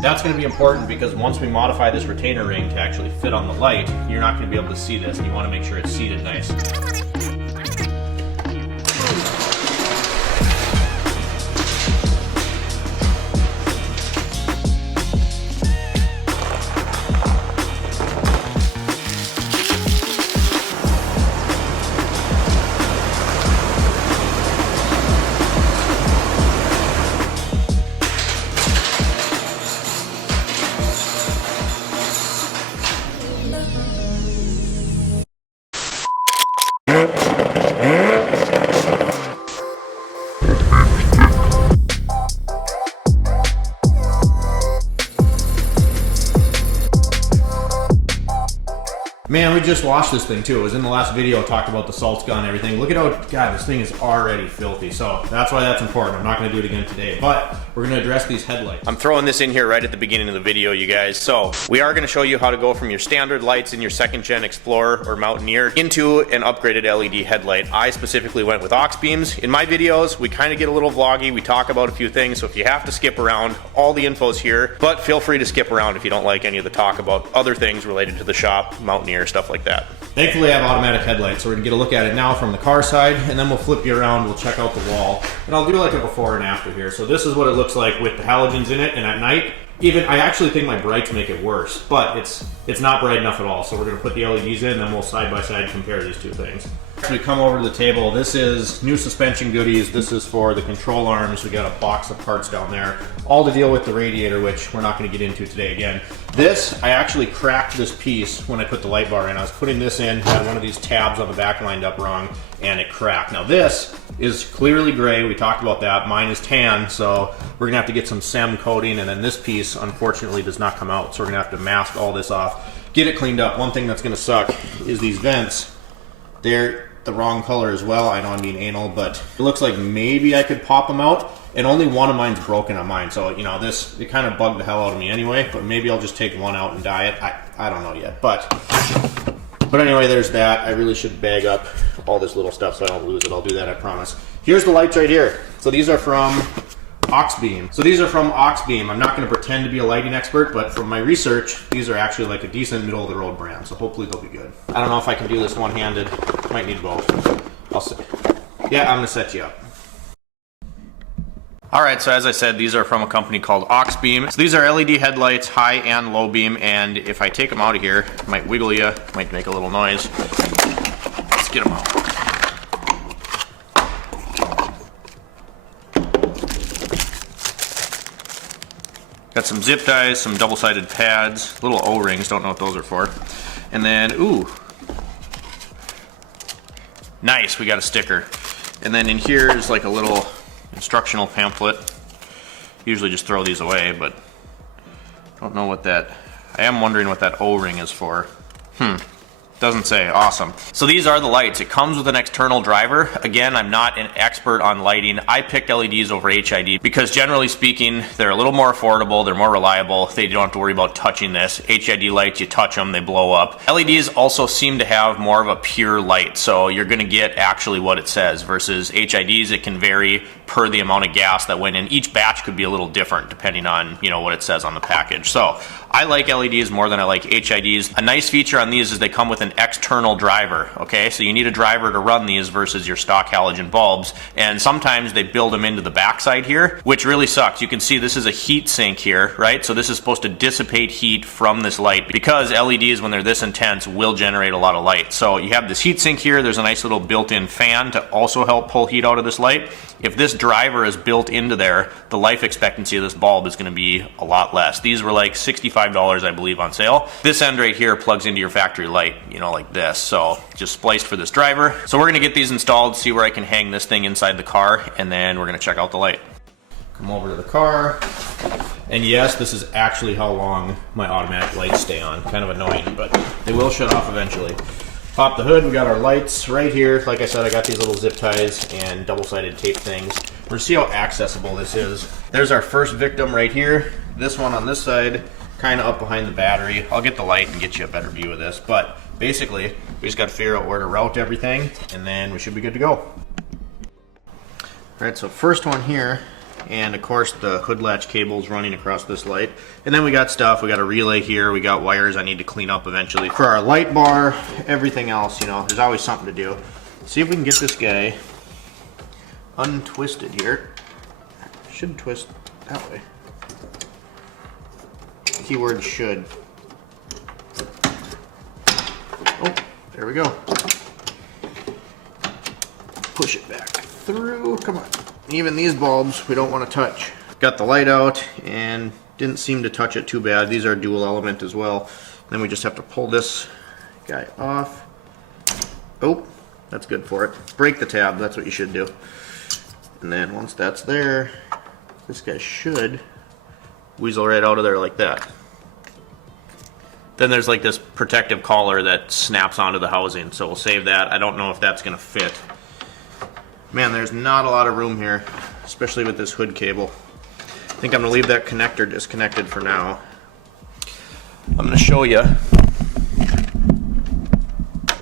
That's going to be important because once we modify this retainer ring to actually fit on the light, you're not going to be able to see this, and you want to make sure it's seated nice. Man, we just washed this thing too. It was in the last video, talked about the salt's gone and everything. Look at how, God, this thing is already filthy. So that's why that's important. I'm not gonna do it again today, but we're gonna address these headlights. I'm throwing this in here right at the beginning of the video, you guys. So we are gonna show you how to go from your standard lights in your 2nd gen Explorer or Mountaineer into an upgraded LED headlight. I specifically went with Auxbeams. In my videos, we kind of get a little vloggy. We talk about a few things. So if you have to skip around, all the info's here, but feel free to skip around if you don't like any of the talk about other things related to the shop, Mountaineer, stuff like that. Thankfully I have automatic headlights, so we're gonna get a look at it now from the car side, and then we'll flip you around, we'll check out the wall, and I'll do like a before and after here. So this is what it looks like with the halogens in it, and at night, even I actually think my brights make it worse, but it's not bright enough at all. So we're gonna put the LEDs in, and then we'll side by side compare these two things. So we come over to the table. This is new suspension goodies. This is for the control arms. We got a box of parts down there, all to deal with the radiator, which we're not going to get into today again. This, I actually cracked this piece when I put the light bar in. I was putting this in, had one of these tabs on the back lined up wrong, and it cracked. Now this is clearly gray. We talked about that. Mine is tan, so we're gonna have to get some SEM coating, and then this piece unfortunately does not come out, so we're gonna have to mask all this off, get it cleaned up. One thing that's gonna suck is these vents. They're the wrong color as well. I know I'm being anal, but it looks like maybe I could pop them out, and only one of mine's broken on mine. So, you know, this, it kind of bugged the hell out of me anyway, but maybe I'll just take one out and dye it. I don't know yet, but anyway, there's that. I really should bag up all this little stuff so I don't lose it. I'll do that, I promise. Here's the lights right here. So these are from Auxbeam. I'm not going to pretend to be a lighting expert, but from my research, these are actually like a decent middle of the road brand, so hopefully they'll be good. I don't know if I can do this one-handed. Might need both. I'll see. Yeah, I'm going to set you up. Alright, so as I said, these are from a company called Auxbeam. So these are LED headlights, high and low beam, and if I take them out of here, it might wiggle you, might make a little noise. Let's get them out. Got some zip ties, some double-sided pads, little O-rings, don't know what those are for. And then, ooh, nice, we got a sticker. And then in here is like a little instructional pamphlet. Usually just throw these away, but don't know what that, I am wondering what that O-ring is for. Doesn't say. Awesome. So these are the lights. It comes with an external driver. Again, I'm not an expert on lighting. I picked LEDs over HID because generally speaking, they're a little more affordable, they're more reliable, they don't have to worry about touching this. HID lights, you touch them, they blow up. LEDs also seem to have more of a pure light, so you're going to get actually what it says, versus HIDs, it can vary per the amount of gas that went in. Each batch could be a little different depending on, you know, what it says on the package. So I like LEDs more than I like HIDs. A nice feature on these is they come with an external driver, okay? So you need a driver to run these versus your stock halogen bulbs, and sometimes they build them into the backside here, which really sucks. You can see this is a heat sink here, right? So this is supposed to dissipate heat from this light, because LEDs, when they're this intense, will generate a lot of light. So you have this heat sink here, there's a nice little built-in fan to also help pull heat out of this light. If this driver is built into there, the life expectancy of this bulb is going to be a lot less. These were like $65, I believe, on sale. This end right here plugs into your factory light, you know, like this. So just spliced for this driver. So we're going to get these installed, see where I can hang this thing inside the car, and then we're going to check out the light. Come over to the car. And yes, this is actually how long my automatic lights stay on. Kind of annoying, but they will shut off eventually. Pop the hood, we got our lights right here. Like I said, I got these little zip ties and double-sided tape things. We're gonna see how accessible this is. There's our first victim right here. This one on this side, kind of up behind the battery. I'll get the light and get you a better view of this, but basically, we just gotta figure out where to route everything, and then we should be good to go. All right, so first one here and of course the hood latch cable's running across this light. And then we got stuff, we got a relay here, we got wires I need to clean up eventually. For our light bar, everything else, you know, there's always something to do. See if we can get this guy untwisted here. Should twist that way. Keyword should. Oh, there we go. Push it back through, come on. Even these bulbs we don't want to touch. Got the light out and didn't seem to touch it too bad. These are dual element as well. Then we just have to pull this guy off. Oh, that's good for it. Break the tab, that's what you should do. And then once that's there, this guy should weasel right out of there like that. Then there's like this protective collar that snaps onto the housing, so we'll save that. I don't know if that's gonna fit. Man, there's not a lot of room here, especially with this hood cable. I think I'm gonna leave that connector disconnected for now. I'm gonna show you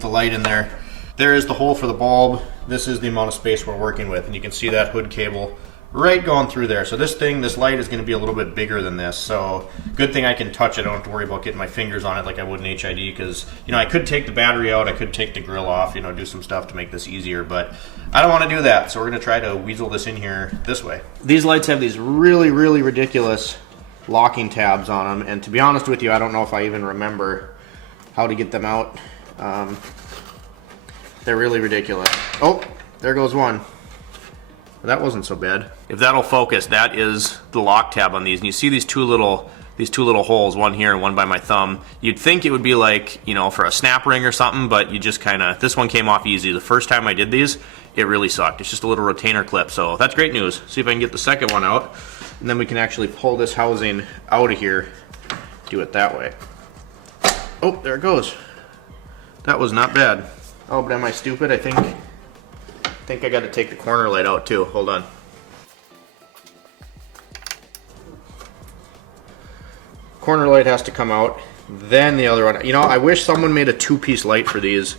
the light in there. There is the hole for the bulb. This is the amount of space we're working with, and you can see that hood cable right going through there. So this light is going to be a little bit bigger than this. So good thing I can touch it. I don't have to worry about getting my fingers on it like I would in HID, because, you know, I could take the battery out, I could take the grill off, you know, do some stuff to make this easier, but I don't want to do that. So we're going to try to weasel this in here this way. These lights have these really, really ridiculous locking tabs on them, and to be honest with you, I don't know if I even remember how to get them out. They're really ridiculous. Oh, there goes one. That wasn't so bad. If that'll focus, that is the lock tab on these. And you see these two little holes, one here and one by my thumb. You'd think it would be like, you know, for a snap ring or something, but you just kind of, this one came off easy. The first time I did these, it really sucked. It's just a little retainer clip, so that's great news. See if I can get the second one out, and then we can actually pull this housing out of here, do it that way. Oh, there it goes. That was not bad. Oh, but am I stupid? I think I got to take the corner light out too. Hold on. Corner light has to come out, then the other one. You know, I wish someone made a two-piece light for these,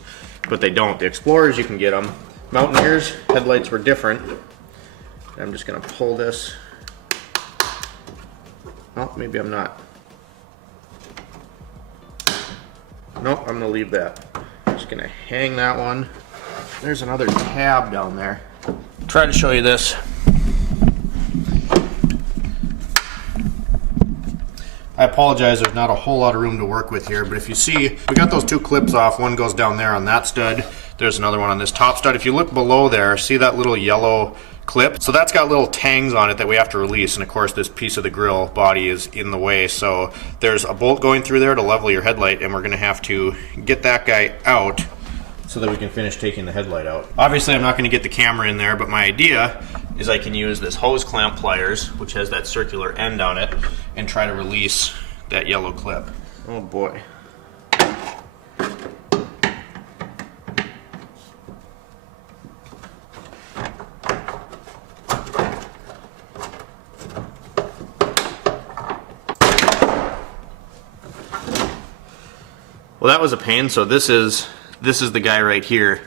but they don't. The Explorers, you can get them. Mountaineers, headlights were different. I'm just gonna pull this. Oh, maybe I'm not. Nope, I'm gonna leave that. Just gonna hang that one. There's another tab down there. Try to show you this. I apologize, there's not a whole lot of room to work with here, but if you see, we got those two clips off. One goes down there on that stud. There's another one on this top stud. If you look below there, see that little yellow clip? So that's got little tangs on it that we have to release, and of course this piece of the grill body is in the way, so there's a bolt going through there to level your headlight, and we're gonna have to get that guy out so that we can finish taking the headlight out. Obviously I'm not gonna get the camera in there, but my idea is I can use this hose clamp pliers, which has that circular end on it, and try to release that yellow clip. Oh boy. Well, that was a pain. So this is the guy right here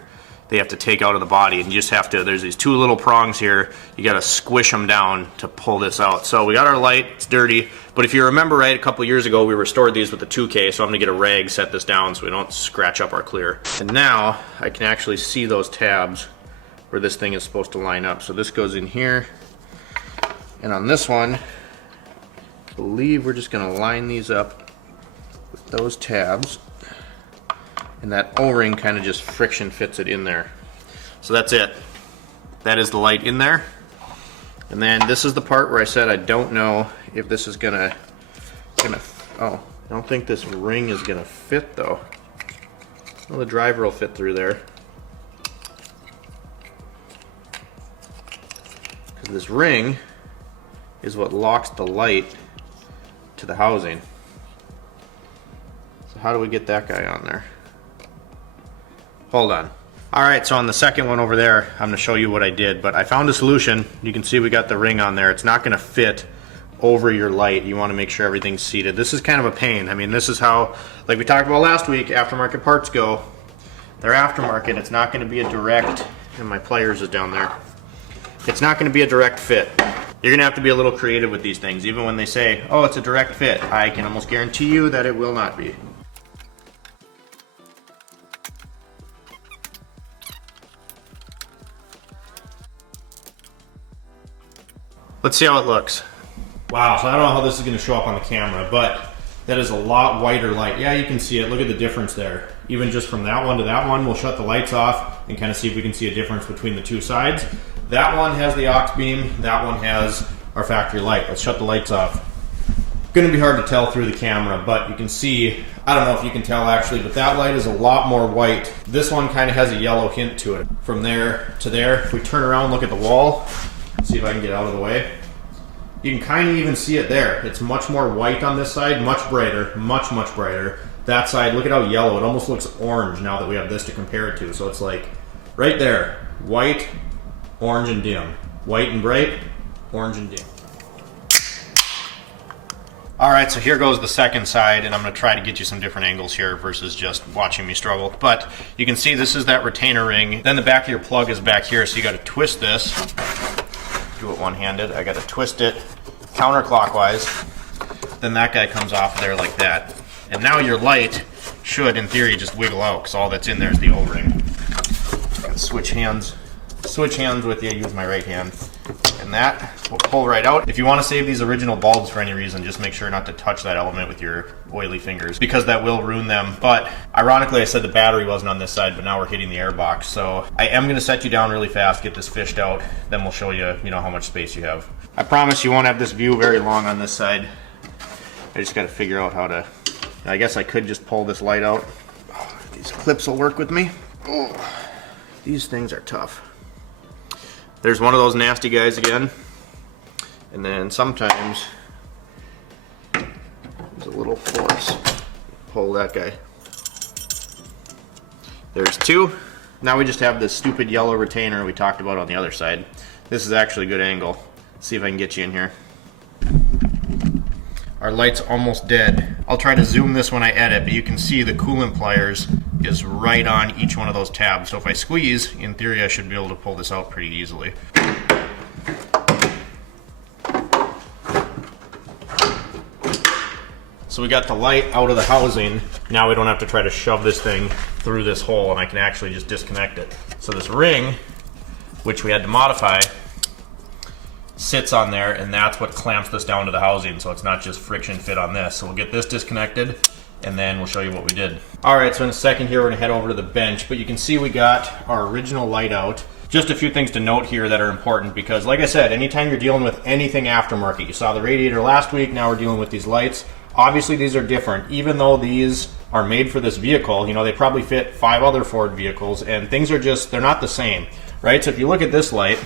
they have to take out of the body, and you just have to, there's these two little prongs here, you got to squish them down to pull this out. So we got our light, it's dirty, but if you remember right, a couple years ago we restored these with the 2K, so I'm gonna get a rag, set this down so we don't scratch up our clear. And now I can actually see those tabs where this thing is supposed to line up. So this goes in here, and on this one, I believe we're just gonna line these up with those tabs, and that O-ring kind of just friction fits it in there. So that's it. That is the light in there. And then this is the part where I said I don't know if this is gonna oh, I don't think this ring is gonna fit though. Well, the driver will fit through there. Because this ring is what locks the light to the housing. So how do we get that guy on there? Hold on. All right, so on the second one over there, I'm gonna show you what I did, but I found a solution. You can see we got the ring on there. It's not gonna fit over your light. You wanna make sure everything's seated. This is kind of a pain. I mean, this is how, like we talked about last week, aftermarket parts go. They're aftermarket. It's not gonna be a direct, and my pliers is down there. It's not gonna be a direct fit. You're gonna have to be a little creative with these things. Even when they say, oh, it's a direct fit, I can almost guarantee you that it will not be. Let's see how it looks. Wow, so I don't know how this is gonna show up on the camera, but that is a lot whiter light. Yeah, you can see it. Look at the difference there. Even just from that one to that one, we'll shut the lights off and kind of see if we can see a difference between the two sides. That one has the Auxbeam, that one has our factory light. Let's shut the lights off. Gonna be hard to tell through the camera, but you can see, I don't know if you can tell actually, but that light is a lot more white. This one kind of has a yellow hint to it. From there to there, if we turn around, look at the wall, see if I can get out of the way. You can kind of even see it there. It's much more white on this side, much brighter, much brighter. That side, look at how yellow, it almost looks orange now that we have this to compare it to. So it's like, right there, white, orange and dim. White and bright, orange and dim. All right, so here goes the second side, and I'm gonna try to get you some different angles here versus just watching me struggle. But you can see this is that retainer ring. Then the back of your plug is back here, so you gotta twist this. Do it one-handed. I gotta twist it counterclockwise. Then that guy comes off there like that. And now your light should, in theory, just wiggle out, because all that's in there is the O-ring. Switch hands with you, use my right hand. And that will pull right out. If you want to save these original bulbs for any reason, just make sure not to touch that element with your oily fingers, because that will ruin them. But ironically, I said the battery wasn't on this side, but now we're hitting the air box. So I am going to set you down really fast, get this fished out, then we'll show you, how much space you have. I promise you won't have this view very long on this side. I just got to figure out how to, I guess I could just pull this light out. Oh, these clips will work with me. Oh, these things are tough. There's one of those nasty guys again. And then sometimes there's a little force. Pull that guy. There's two. Now we just have this stupid yellow retainer we talked about on the other side. This is actually a good angle. Let's see if I can get you in here. Our light's almost dead. I'll try to zoom this when I edit, but you can see the coolant pliers is right on each one of those tabs. So if I squeeze, in theory I should be able to pull this out pretty easily. So we got the light out of the housing. Now we don't have to try to shove this thing through this hole, and I can actually just disconnect it. So this ring, which we had to modify, sits on there, and that's what clamps this down to the housing, so it's not just friction fit on this. So we'll get this disconnected, and then we'll show you what we did. All right, so in a second here, we're gonna head over to the bench, but you can see we got our original light out. Just a few things to note here that are important, because like I said, anytime you're dealing with anything aftermarket, you saw the radiator last week, now we're dealing with these lights. Obviously these are different. Even though these are made for this vehicle, they probably fit 5 other Ford vehicles, and things are just, they're not the same, right? So if you look at this light,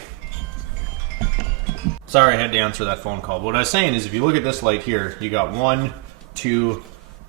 sorry I had to answer that phone call. But what I was saying is, if you look at this light here, you got 1, 2,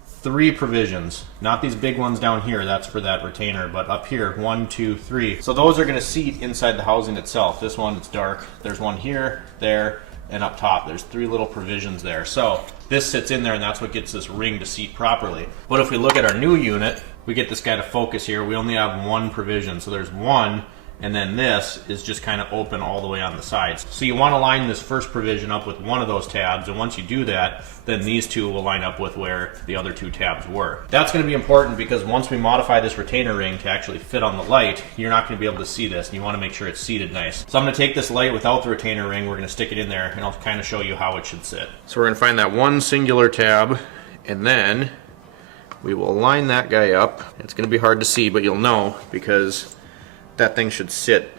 3 provisions. Not these big ones down here, that's for that retainer, but up here, 1, 2, 3. So those are gonna seat inside the housing itself. This one, it's dark. There's one here, there, and up top. There's 3 little provisions there. So this sits in there, and that's what gets this ring to seat properly. But if we look at our new unit, we get this guy to focus here. We only have 1 provision. So there's 1, and then this is just kind of open all the way on the sides. So you want to line this first provision up with one of those tabs, and once you do that, then these 2 will line up with where the other 2 tabs were. That's going to be important, because once we modify this retainer ring to actually fit on the light, you're not going to be able to see this, and you want to make sure it's seated nice. So I'm going to take this light without the retainer ring, we're going to stick it in there, and I'll kind of show you how it should sit. So we're going to find that one singular tab, and then we will line that guy up. It's going to be hard to see, but you'll know, because that thing should sit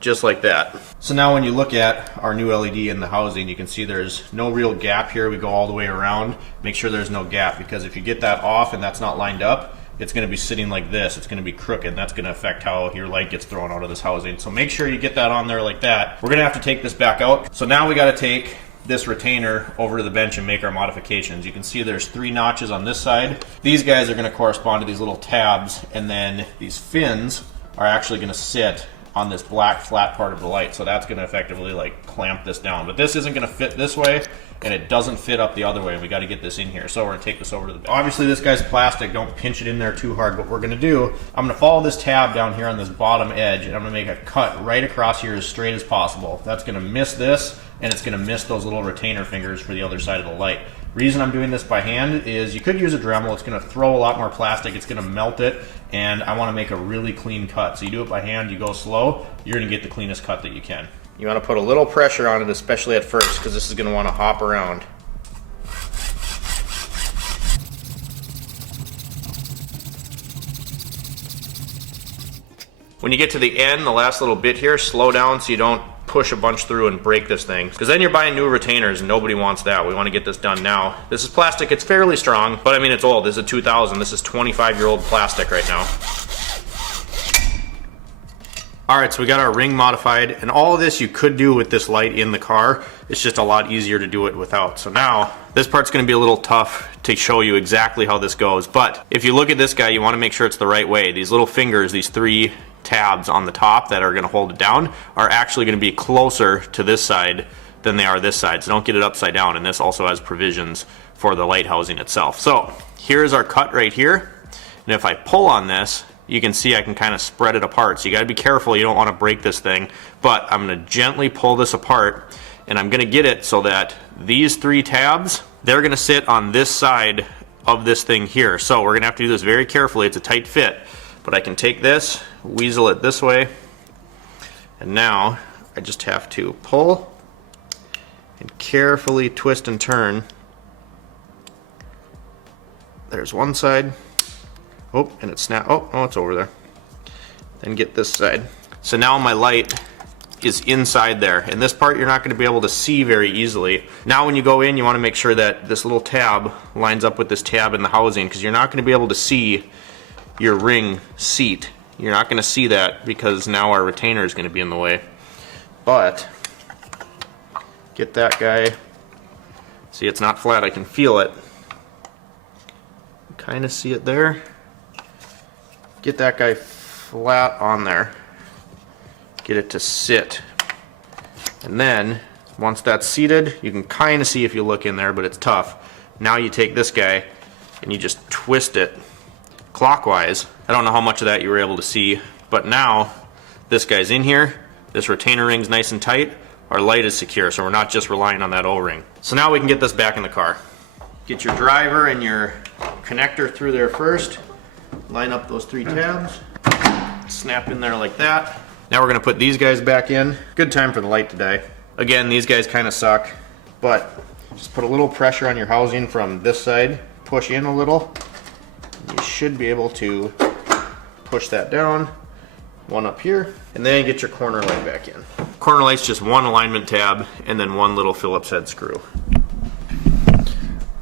just like that. So now when you look at our new LED in the housing, you can see there's no real gap here. We go all the way around. Make sure there's no gap, because if you get that off and that's not lined up, it's going to be sitting like this. It's going to be crooked, and that's going to affect how your light gets thrown out of this housing. So make sure you get that on there like that. We're going to have to take this back out. So now we got to take this retainer over to the bench and make our modifications. You can see there's 3 notches on this side. These guys are going to correspond to these little tabs, and then these fins are actually going to sit on this black flat part of the light. So that's gonna effectively like clamp this down. But this isn't gonna fit this way, and it doesn't fit up the other way. We gotta get this in here. So we're gonna take this over to the, obviously this guy's plastic, don't pinch it in there too hard. What we're gonna do, I'm gonna follow this tab down here on this bottom edge, and I'm gonna make a cut right across here as straight as possible. That's gonna miss this, and it's gonna miss those little retainer fingers for the other side of the light. Reason I'm doing this by hand is you could use a Dremel. It's gonna throw a lot more plastic, it's gonna melt it, and I wanna make a really clean cut. So you do it by hand, you go slow, you're gonna get the cleanest cut that you can. You wanna put a little pressure on it, especially at first, because this is gonna wanna hop around. When you get to the end, the last little bit here, slow down so you don't push a bunch through and break this thing, because then you're buying new retainers and nobody wants that. We want to get this done now. This is plastic, it's fairly strong, but I mean it's old. This is a 2000, this is 25-year-old plastic right now. Alright, so we got our ring modified, and all of this you could do with this light in the car. It's just a lot easier to do it without. So now, this part's going to be a little tough to show you exactly how this goes, but if you look at this guy, you want to make sure it's the right way. These little fingers, these 3 tabs on the top that are going to hold it down, are actually going to be closer to this side than they are this side. So don't get it upside down, and this also has provisions for the light housing itself. So here's our cut right here, and if I pull on this, you can see I can kind of spread it apart. So you got to be careful, you don't want to break this thing, but I'm going to gently pull this apart, and I'm going to get it so that these 3 tabs, they're going to sit on this side of this thing here. So we're going to have to do this very carefully. It's a tight fit, but I can take this, weasel it this way, and now I just have to pull and carefully twist and turn. There's one side. Oh, and it snapped. Oh, it's over there. Then get this side. So now my light is inside there, and this part you're not going to be able to see very easily. Now when you go in, you want to make sure that this little tab lines up with this tab in the housing, because you're not going to be able to see your ring seat. You're not going to see that because now our retainer is going to be in the way. But get that guy. See, it's not flat. I can feel it. Kind of see it there. Get that guy flat on there. Get it to sit. And then once that's seated, you can kind of see if you look in there, but it's tough. Now you take this guy and you just twist it clockwise. I don't know how much of that you were able to see, but now this guy's in here, this retainer ring's nice and tight, our light is secure, so we're not just relying on that O-ring. So now we can get this back in the car. Get your driver and your connector through there first, line up those 3 tabs, snap in there like that. Now we're going to put these guys back in. Good time for the light today. Again, these guys kind of suck, but just put a little pressure on your housing from this side, push in a little. You should be able to push that down, one up here, and then get your corner light back in. Corner light's just 1 alignment tab and then 1 little Phillips head screw.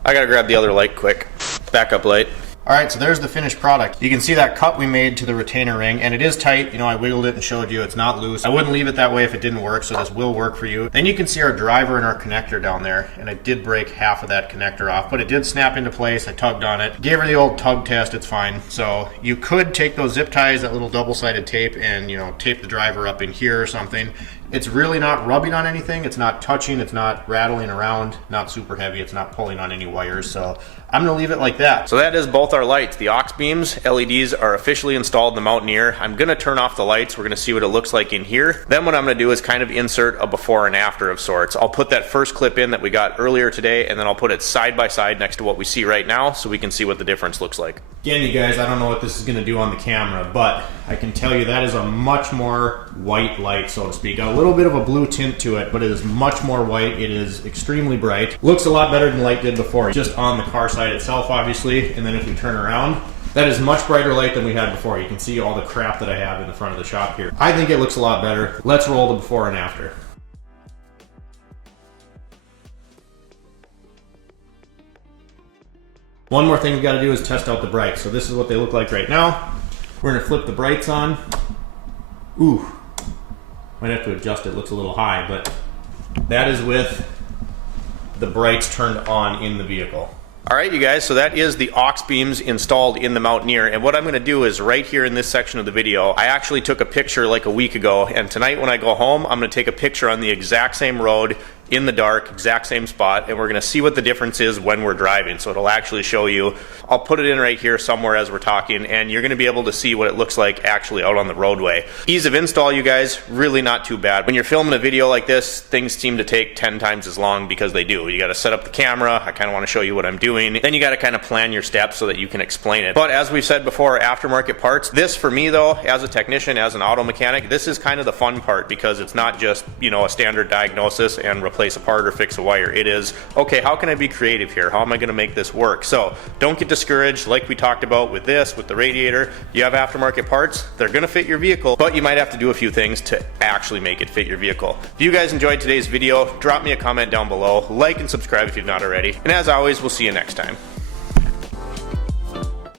I gotta grab the other light quick. Backup light. Alright, so there's the finished product. You can see that cut we made to the retainer ring, and it is tight. You know, I wiggled it and showed you it's not loose. I wouldn't leave it that way if it didn't work, so this will work for you. Then you can see our driver and our connector down there, and I did break half of that connector off, but it did snap into place. I tugged on it. Gave her the old tug test, it's fine. So you could take those zip ties, that little double-sided tape, and you know, tape the driver up in here or something. It's really not rubbing on anything, it's not touching, it's not rattling around, not super heavy, it's not pulling on any wires, so I'm gonna leave it like that. So that is both our lights. The Auxbeams LEDs are officially installed in the Mountaineer. I'm gonna turn off the lights, we're gonna see what it looks like in here. Then what I'm gonna do is kind of insert a before and after of sorts. I'll put that first clip in that we got earlier today, and then I'll put it side by side next to what we see right now so we can see what the difference looks like. Again, you guys, I don't know what this is gonna do on the camera, but I can tell you that is a much more white light, so to speak. Got a little bit of a blue tint to it, but it is much more white. It is extremely bright. Looks a lot better than the light did before, just on the car side itself, obviously. And then if we turn around, that is much brighter light than we had before. You can see all the crap that I have in the front of the shop here. I think it looks a lot better. Let's roll the before and after. One more thing we got to do is test out the brights. So this is what they look like right now. We're going to flip the brights on. Ooh, might have to adjust it. Looks a little high, but that is with the brights turned on in the vehicle. Alright you guys, so that is the Auxbeams installed in the Mountaineer, and what I'm going to do is right here in this section of the video, I actually took a picture like a week ago, and tonight when I go home, I'm going to take a picture on the exact same road, in the dark, exact same spot, and we're going to see what the difference is when we're driving. So it'll actually show you. I'll put it in right here somewhere as we're talking, and you're going to be able to see what it looks like actually out on the roadway. Ease of install, you guys, really not too bad. When you're filming a video like this, things seem to take 10 times as long because they do. You got to set up the camera. I kind of want to show you what I'm doing. Then you got to kind of plan your steps so that you can explain it. But as we've said before, aftermarket parts, this for me though, as a technician, as an auto mechanic, this is kind of the fun part because it's not just, you know, a standard diagnosis and replace a part or fix a wire. It is, okay, how can I be creative here? How am I going to make this work? So don't get discouraged. Like we talked about with this, with the radiator, you have aftermarket parts, they're going to fit your vehicle, but you might have to do a few things to actually make it fit your vehicle. If you guys enjoyed today's video, drop me a comment down below, like and subscribe if you've not already, and as always, we'll see you next time.